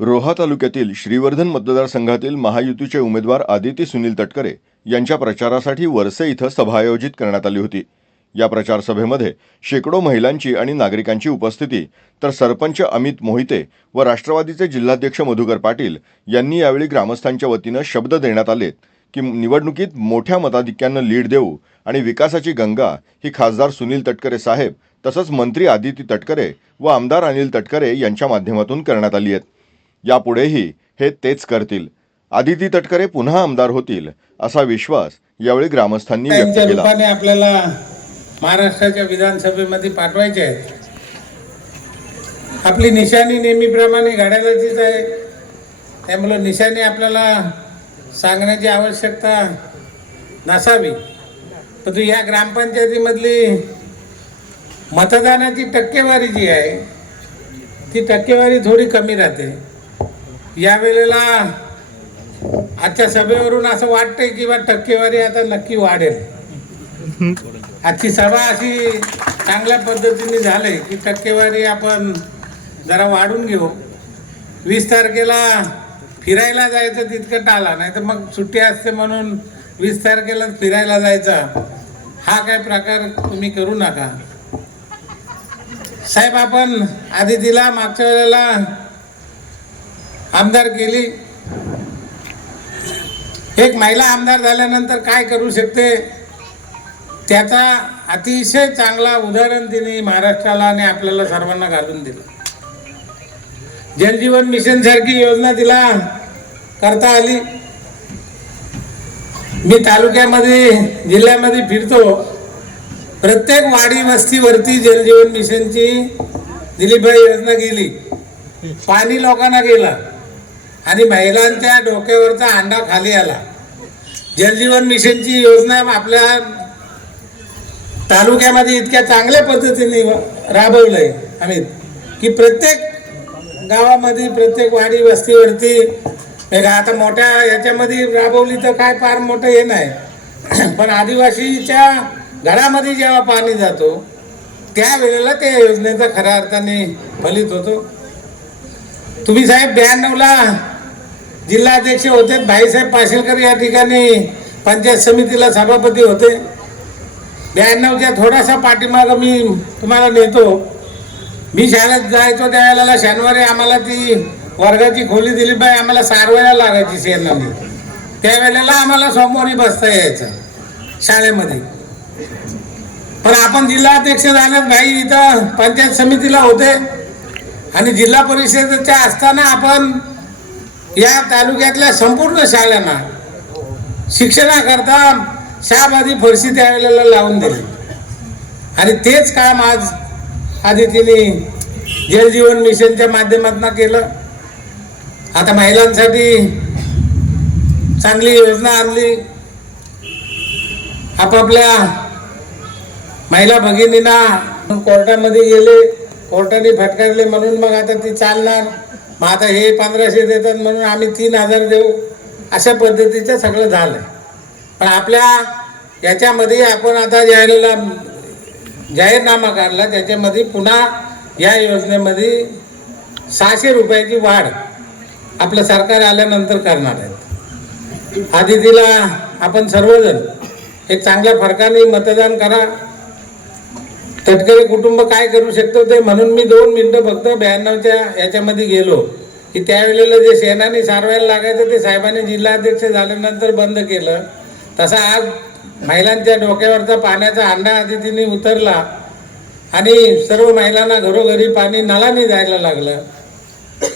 रोहा तालुक्यातील श्रीवर्धन मतदारसंघातील महायुतीचे उमेदवार आदिती सुनील तटकरे यांच्या प्रचारासाठी वरसे इथं सभा आयोजित करण्यात आली होती. या प्रचारसभेमध्ये शेकडो महिलांची आणि नागरिकांची उपस्थिती तर सरपंच अमित मोहिते व राष्ट्रवादीचे जिल्हाध्यक्ष मधुकर पाटील यांनी यावेळी ग्रामस्थांच्या वतीनं शब्द देण्यात आलेत की निवडणुकीत मोठ्या मताधिक्यानं लीड देऊ आणि विकासाची गंगा ही खासदार सुनील तटकरे साहेब तसंच मंत्री आदिती तटकरे व आमदार अनिल तटकरे यांच्या माध्यमातून करण्यात आली आहेत. यापुढेही हे तेच करतील. आदिती तटकरे पुन्हा आमदार होतील असा विश्वास यावेळी ग्रामस्थांनी व्यक्त केला. आपल्याला महाराष्ट्राच्या विधानसभेमध्ये पाठवायचे आहेत. आपली निशाणी नेहमीप्रमाणे घड्याळाचीच आहे. त्यामुळं निशाणी आपल्याला सांगण्याची आवश्यकता नसावी. परंतु या ग्रामपंचायतीमधली मतदानाची टक्केवारी जी आहे ती टक्केवारी थोडी कमी राहते. यावेळेला आजच्या सभेवरून असं वाटतंय की बा टक्केवारी आता नक्की वाढेल. आजची सभा अशी चांगल्या पद्धतीने झाली की टक्केवारी आपण जरा वाढून घेऊ. वीस तारखेला फिरायला जायचं तितकं टाला नाही तर मग सुट्टी असते म्हणून वीस तारखेला फिरायला जायचा. हा काय प्रकार तुम्ही करू नका. साहेब आपण आधी दिला मागच्या वेळेला आमदार केली. एक महिला आमदार झाल्यानंतर काय करू शकते? त्याचा अतिशय चांगला उदाहरण तिने महाराष्ट्राला आणि आपल्याला सर्वांना घालून दिलं. जलजीवन मिशन सारखी योजना तिला करता आली. मी तालुक्यामध्ये जिल्ह्यामध्ये फिरतो. प्रत्येक वाडी वस्तीवरती जलजीवन मिशनची दिलीपभाई योजना गेली. पाणी लोकांना गेलं. आणि महिलांच्या डोक्यावरचा अंडा खाली आला. जलजीवन मिशनची योजना आपल्या तालुक्यामध्ये इतक्या चांगल्या पद्धतीने राबवलंय. आम्ही की प्रत्येक गावामध्ये प्रत्येक वाडी वस्तीवरती हे का आता मोठ्या याच्यामध्ये राबवली तर काय फार मोठं हे नाही. पण आदिवासीच्या घरामध्ये जेव्हा पाणी जातो त्यावेळेला त्या योजनेचा खऱ्या अर्थाने फलित होतो. तुम्ही साहेब ब्याण्णवला जिल्हाध्यक्ष होते भाईसाहेब पाशीलकर या ठिकाणी पंचायत समितीला सभापती होते. ब्याण्णवच्या थोडासा पाठीमागं मी तुम्हाला नेतो. मी शाळेत जायचो त्यावेळेला शनिवारी आम्हाला ती वर्गाची खोली दिली बाई आम्हाला सारवायला लागायची शेणाने त्यावेळेला आम्हाला सोमवारी बसता यायचं शाळेमध्ये. पण आपण जिल्हाध्यक्ष झाल्यात भाई इथं पंचायत समितीला होते. आणि जिल्हा परिषदेच्या असताना आपण या तालुक्यातल्या संपूर्ण शाळांना शिक्षणाकरता शाहबाजी फरशी त्यावेळेला लावून दिली. आणि तेच काम आज आदितीने जलजीवन मिशनच्या माध्यमातून केलं. आता महिलांसाठी चांगली योजना आणली. आपापल्या महिला भगिनींना कोर्टामध्ये गेले कोर्टाने फटकारले म्हणून मग आता ती चालणार. मग आता हे पंधराशे देतात म्हणून आम्ही तीन हजार देऊ. अशा पद्धतीचं सगळं झालं पण आपल्या याच्यामध्ये आपण आता जाहीरला जाहीरनामा काढला त्याच्यामध्ये पुन्हा या योजनेमध्ये सहाशे रुपयाची वाढ आपलं सरकार आल्यानंतर करणार आहेत आदितीला आपण सर्वजण एक चांगल्या फरकाने मतदान करा. तटकरे कुटुंब काय करू शकतो ते म्हणून मी दोन मिनटं फक्त ब्याण्णवच्या याच्यामध्ये गेलो. की त्यावेळेला जे सेनानी सारवायला लागायचं ते साहेबांनी जिल्हाध्यक्ष झाल्यानंतर बंद केलं. तसा आज महिलांच्या डोक्यावरचा पाण्याचा अंडा आदितीने उतरला आणि सर्व महिलांना घरोघरी पाणी नलाने जायला लागलं.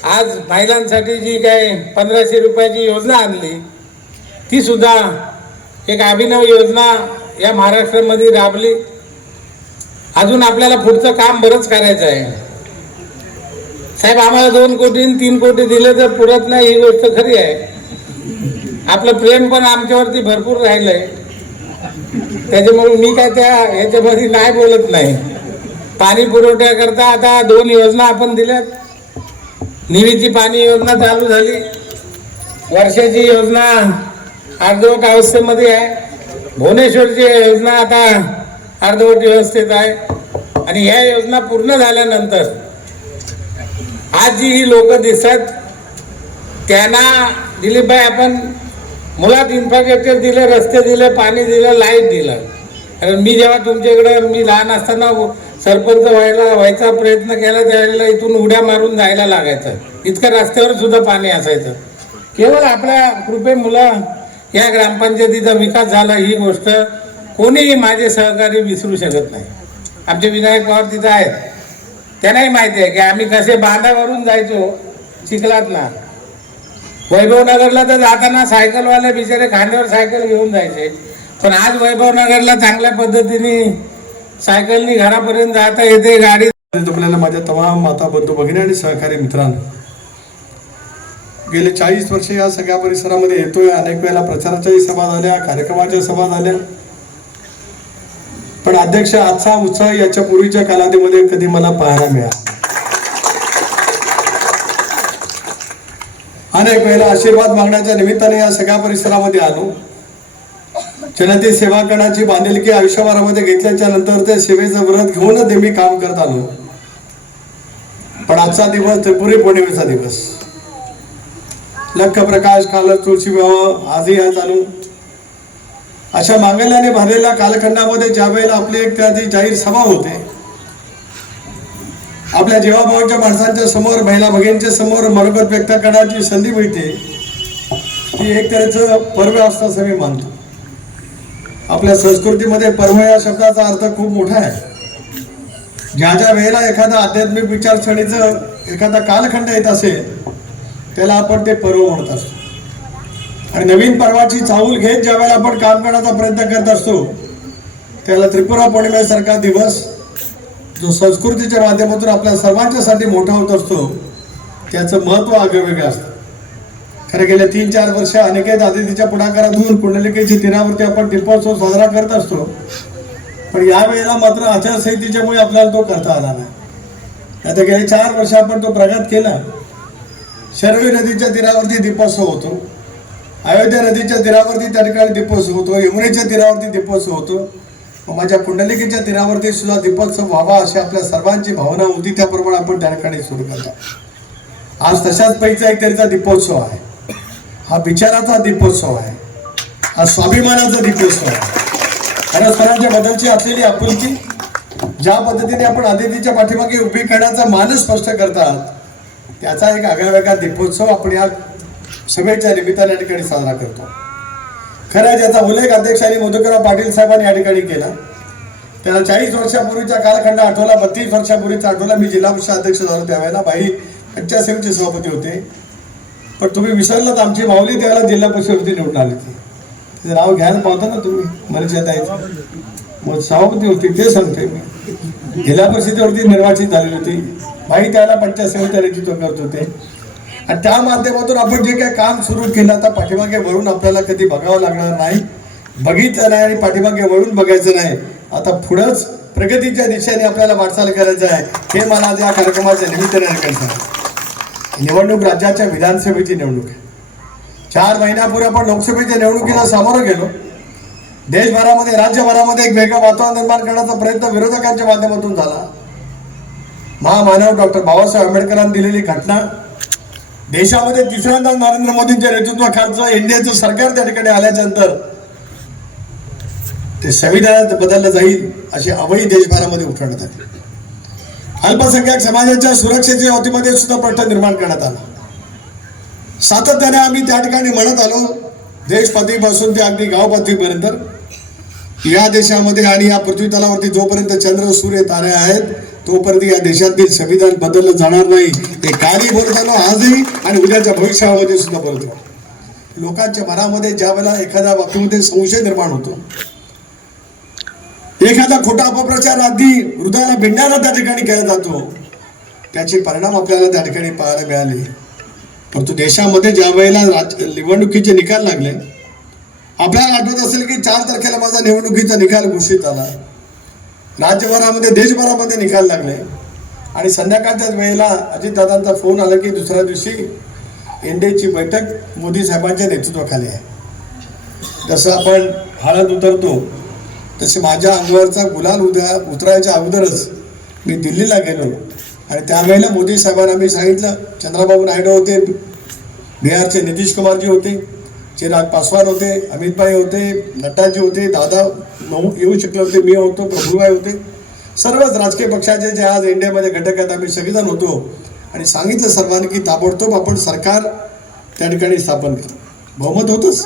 आज महिलांसाठी जी काय पंधराशे रुपयाची योजना आणली ती सुद्धा एक अभिनव योजना या महाराष्ट्रामध्ये राबली. अजून आपल्याला पुढचं काम बरंच करायचं आहे. साहेब आम्हाला दोन कोटी तीन कोटी दिले तर पुरत नाही ही गोष्ट खरी आहे. आपलं प्रेम पण आमच्यावरती भरपूर राहिलंय. त्याच्यामुळे मी काय त्या ह्याच्यामध्ये नाही बोलत नाही. पाणी पुरवठ्याकरता आता दोन योजना आपण दिल्यात. निवीची पाणी योजना चालू झाली. वर्षाची योजना अर्धवट अवस्थेमध्ये आहे. भुवनेश्वरची योजना आता अर्धवट व्यवस्थेत आहे. आणि ह्या योजना पूर्ण झाल्यानंतर आज जी ही लोक दिसतात त्यांना दिलीपभाई आपण मुलात इन्फ्रास्ट्रक्चर दिलं रस्ते दिले पाणी दिलं लाइट दिलं. कारण मी जेव्हा तुमच्याकडं मी लहान असताना सरपंच व्हायला व्हायचा प्रयत्न केला त्यावेळेला इथून उड्या मारून जायला लागायचं. इतकं रस्त्यावर सुद्धा पाणी असायचं. केवळ आपल्या कृपे मुलं या ग्रामपंचायतीचा विकास झाला ही गोष्ट. कोणीही माझे सहकारी विसरू शकत नाही. आमचे विनायक पवार तिथं आहेत. त्यांनाही माहिती आहे की आम्ही कसे बांधावरून जायचो चिखलात ना वैभवनगरला तर जाताना सायकलवाले बिचारे खांद्यावर सायकल घेऊन जायचे. पण आज वैभवनगरला चांगल्या पद्धतीने सायकलनी घरापर्यंत जाता येते गाडी जमलेल्या माझ्या तमाम माता बंधू भगिनी आणि सहकारी मित्रांनो गेले चाळीस वर्ष या सगळ्या परिसरामध्ये येतोय. अनेक वेळेला प्रचाराच्याही सभा झाल्या कार्यक्रमाच्या सभा झाल्या. पण अध्यक्ष आजचा उत्साह याच्या पूर्वीच्या कालावधीमध्ये कधी मला पाहायला मिळाला अनेक वेळेला आशीर्वाद मागण्याच्या निमित्ताने या सगळ्या परिसरामध्ये आलो. जनते सेवा करण्याची बांधिलकी आयुष्यभरामध्ये घेतल्याच्या नंतर ते सेवेचं व्रत घेऊनच नेहमी काम करत आलो. पण आजचा दिवस त्रिपुरी पौर्णिमेचा दिवस. लख प्रकाश काल तुळशी विवाह आजही हा चालू. अशा मांगल्याने भरलेल्या कालखंडामध्ये ज्या वेळेला आपली एक त्याची जाहीर सभा होते आपल्या जेवाभावाच्या माणसांच्या समोर महिला भगिनींच्या समोर मनोगत व्यक्त करण्याची संधी मिळते ती एक तऱ्हेचं पर्व असतं असं मी मानतो. आपल्या संस्कृतीमध्ये पर्व या शब्दाचा अर्थ खूप मोठा आहे. ज्या ज्या वेळेला एखादा आध्यात्मिक विचारसरणीचं एखादा कालखंड येत असेल त्याला आपण ते पर्व म्हणत असतो. आणि नवीन पर्वाची चाहूल घेत ज्या वेळेला आपण काम करण्याचा प्रयत्न करत असतो त्याला त्रिपुरा पौर्णिमेसारखा दिवस जो संस्कृतीच्या माध्यमातून आपल्या सर्वांच्यासाठी मोठा होत असतो त्याचं महत्त्व आगळेवेगळं असतं. खरं गेल्या तीन चार वर्ष अनेकेत आदितीच्या पुढाकारातून कुंडलिकेची तीरावरती आपण दीपोत्सव साजरा करत असतो. पण या वेळेला मात्र आचारसंहितेच्यामुळे आपल्याला तो करता आला नाही. आता गेल्या चार वर्ष आपण तो प्रगत केला. शरवी नदीच्या तीरावरती दीपोत्सव होतो. अयोध्या नदीच्या तीरावरती त्या ठिकाणी दीपोत्सव होतो यमुनेच्या तीरावरती दीपोत्सव होतो. माझ्या कुंडलिकेच्या तीरावरती सुद्धा दीपोत्सव व्हावा अशी आपल्या सर्वांची भावना होती त्याप्रमाणे आपण त्या ठिकाणी सुरू करतो. आज तशाच पैकीचा एक तरीचा दीपोत्सव आहे. हा विचाराचा दीपोत्सव आहे. हा स्वाभिमानाचा दीपोत्सव आहे. परस्परांच्या बदलची असलेली आपुलकी ज्या पद्धतीने आपण अतिथीच्या पाठीमागे उभी करण्याचा मानस स्पष्ट करतात त्याचा एक आगळावेगळा दीपोत्सव आपण या सभेच्या निमित्ताने या ठिकाणी साजरा करतो. खरं आहे, ज्याचा उल्लेख अध्यक्ष आणि मधुकरराव पाटील साहेबांनी या ठिकाणी केला. त्याला चाळीस वर्षापूर्वीचा कालखंड आठवला बत्तीस वर्षापूर्वीचा आठवला. मी जिल्हा परिषद अध्यक्ष झालो त्यावेळेला. बाई पंचायत सभापती होते. पण तुम्ही विसरलात आमची माऊली त्यावेळेला जिल्हा परिषदेवरती निवडून आली होती. तिचं नाव घ्यायला पाहता ना तुम्ही मनीषाताईचं मग सभापती होती ते सांगते मी. जिल्हा परिषदेवरती निर्वाचित झालेली होती. बाई त्याला पंचायत समितीचं नेतृत्व करत होते. आणि त्या माध्यमातून आपण जे काही काम सुरू केलं आता पाठीमागे वळून आपल्याला कधी बघावं लागणार नाही. बघितलं नाही आणि पाठीमागे वळून बघायचं नाही. आता पुढंच प्रगतीच्या दिशेने आपल्याला वाटचाल करायचं आहे हे मला आज या कार्यक्रमाच्या निमित्ताने करायचं निवडणूक राज्याच्या विधानसभेची निवडणूक आहे. चार महिन्यापूर्वी आपण लोकसभेच्या निवडणुकीला सामोरं गेलो. देशभरामध्ये राज्यभरामध्ये एक वेगळं वातावरण निर्माण करण्याचा प्रयत्न विरोधकांच्या माध्यमातून झाला. महामानव डॉक्टर बाबासाहेब आंबेडकरांनी दिलेली घटना देशामध्ये तिसऱ्यांदा नरेंद्र मोदींच्या नेतृत्वाखालचं एनडीएचं सरकार त्या ठिकाणी आल्याच्यानंतर ते संविधानात बदललं जाईल अशी अवयी देशभरामध्ये उठवण्यात आली. अल्पसंख्याक समाजाच्या सुरक्षेच्या वतीमध्ये सुद्धा प्रश्न निर्माण करण्यात आला. सातत्याने आम्ही त्या ठिकाणी म्हणत आलो देशपातळीपासून ते अगदी गावपातळीपर्यंत. या देशामध्ये आणि या पृथ्वी तलावरती जोपर्यंत चंद्र सूर्य तारे आहेत तोपर्यंत या देशातील संविधान बदललं जाणार नाही. ते काही बोलत आलो आजही आणि उद्याच्या भविष्यामध्ये सुद्धा बोलतो. लोकांच्या मनामध्ये ज्या वेळेला एखाद्या बाबतीमध्ये संशय निर्माण होतो. एखादा खोटा अपप्रचार आधी हृदयाला भिंडायला त्या ठिकाणी केला जातो. त्याचे परिणाम आपल्याला त्या ठिकाणी पाहायला मिळाले. परंतु देशामध्ये ज्या वेळेला राज निवडणुकीचे निकाल लागले आपल्याला आठवत असेल की चार तारखेला माझा निवडणुकीचा निकाल घोषित आला राज्यभरामध्ये देशभरामध्ये निकाल लागले. आणि संध्याकाळच्याच वेळेला अजितदादांचा फोन आला की दुसऱ्या दिवशी एनडीएची बैठक मोदी साहेबांच्या नेतृत्वाखाली आहे. जसं आपण हळद उतरतो तसे माझ्या अंगावरचा गुलाल उद्या उतरायच्या अगोदरच मी दिल्लीला गेलो. आणि त्यावेळेला मोदी साहेबांना मी सांगितलं चंद्राबाबू नायडू होते बिहारचे नितीश कुमारजी होते. चिराग पासवान होते अमितभाई होते नड्डाजी होते दादा नऊ येऊ शकले होते मी होतो प्रफुल्लभाई होते. सर्वच राजकीय पक्षाचे जे आज इंडियामध्ये घटक आहेत आम्ही सगळेजण होतो. आणि सांगितलं सर्वांनी की ताबडतोब आपण सरकार त्या ठिकाणी स्थापन केलं बहुमत होतंच.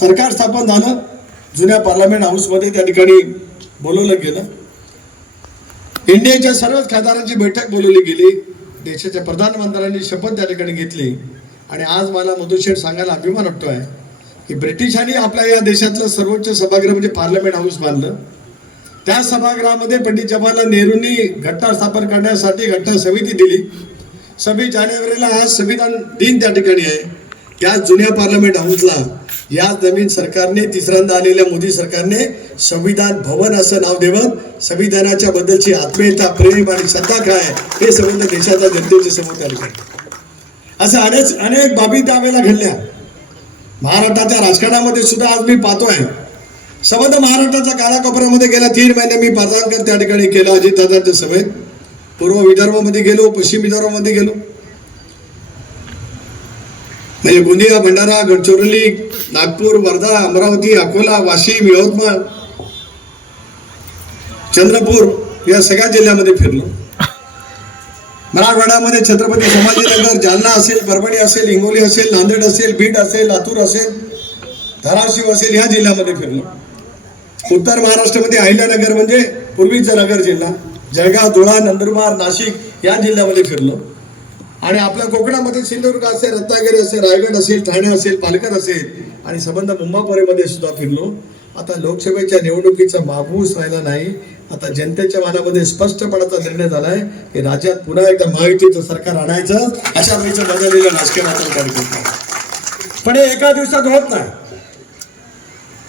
सरकार स्थापन झालं जुन्या पार्लमेंट हाऊसमध्ये त्या ठिकाणी बोलवलं गेलं. इंडियाच्या सर्वच खासदारांची बैठक बोलवली गेली. देशाच्या प्रधानमंत्र्यांनी शपथ त्या ठिकाणी घेतली. आणि आज मला मधुशेठ सांगायला अभिमान वाटतो आहे की ब्रिटिशांनी आपल्या या देशातलं सर्वोच्च सभागृह म्हणजे पार्लमेंट हाऊस बांधलं. त्या सभागृहामध्ये पंडित जवाहरलाल नेहरूंनी घटना स्थापन करण्यासाठी घटना समिती दिली. सव्वीस जानेवारीला आज संविधान दिन त्या ठिकाणी आहे. त्या जुन्या पार्लमेंट हाऊसला या नवीन सरकारने तिसऱ्यांदा आलेल्या मोदी सरकारने संविधान भवन असं नाव देवत संविधानाच्या बद्दलची आत्मीयता प्रेम आणि श्रद्धा काय हे संबंध देशाच्या जनतेच्या समोर त्या ठिकाणी. असं अनेक अनेक बाबी त्यावेळेला घडल्या. महाराष्ट्राच्या राजकारणामध्ये सुद्धा आज मी पाहतोय. संबंध महाराष्ट्राच्या कानाकोपऱ्यामध्ये गेल्या तीन महिने मी पादांकर त्या ठिकाणी केलं अजितदादांच्या सभेत. पूर्व विदर्भामध्ये गेलो पश्चिम विदर्भामध्ये गेलो. म्हणजे गोंदिया भंडारा गडचिरोली नागपूर वर्धा अमरावती अकोला वाशिम यवतमाळ चंद्रपूर या सगळ्या जिल्ह्यामध्ये फिरलो. मराठवाड्यामध्ये छत्रपती संभाजीनगर जालना असेल परभणी असेल हिंगोली असेल नांदेड असेल बीड असेल लातूर असेल धाराशिव असेल ह्या जिल्ह्यामध्ये फिरलो. उत्तर महाराष्ट्रामध्ये अहिल्यानगर म्हणजे पूर्वीचा नगर जिल्हा. जळगाव धुळा नंदुरबार नाशिक या जिल्ह्यामध्ये फिरलो. आणि आपल्या कोकणामध्ये सिंधुदुर्ग असेल रत्नागिरी असेल रायगड असेल ठाणे असेल पालघर असेल आणि संबंध मुंबापुरीमध्ये सुद्धा फिरलो. आता लोकसभेच्या निवडणुकीचा मापूस राहिला नाही. आता जनतेच्या मनामध्ये स्पष्टपणाचा निर्णय झालाय की राज्यात पुन्हा एकदा महायुतीचं सरकार आणायचं अशा वेळीचं बदललेलं राजकीय कार्यक्रम पण हे एका दिवसात होत नाही.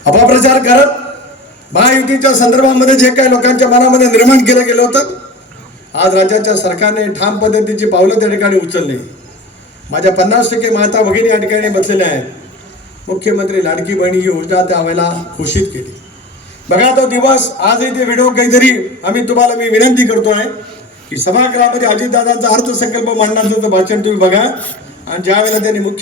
अपप्रचार करत महायुतीच्या संदर्भामध्ये जे काही लोकांच्या मनामध्ये निर्माण केलं गेलं होतं आज राज्याच्या सरकारने ठाम पद्धतीची पावलं त्या ठिकाणी उचलली. माझ्या पन्नास टक्के माता भगिनी या ठिकाणी बसलेल्या आहेत. मुख्यमंत्री लाडकी बहिणी ही योजना त्यावेळेला घोषित केली. बघा तो दिवस आजही ते व्हिडिओ काहीतरी आम्ही तुम्हाला मी विनंती करतोय की सभागृहामध्ये अजितदादांचा अर्थसंकल्प मांडण्याचं भाषण तुम्ही बघा. आणि ज्या वेळेला त्यांनी मुख्य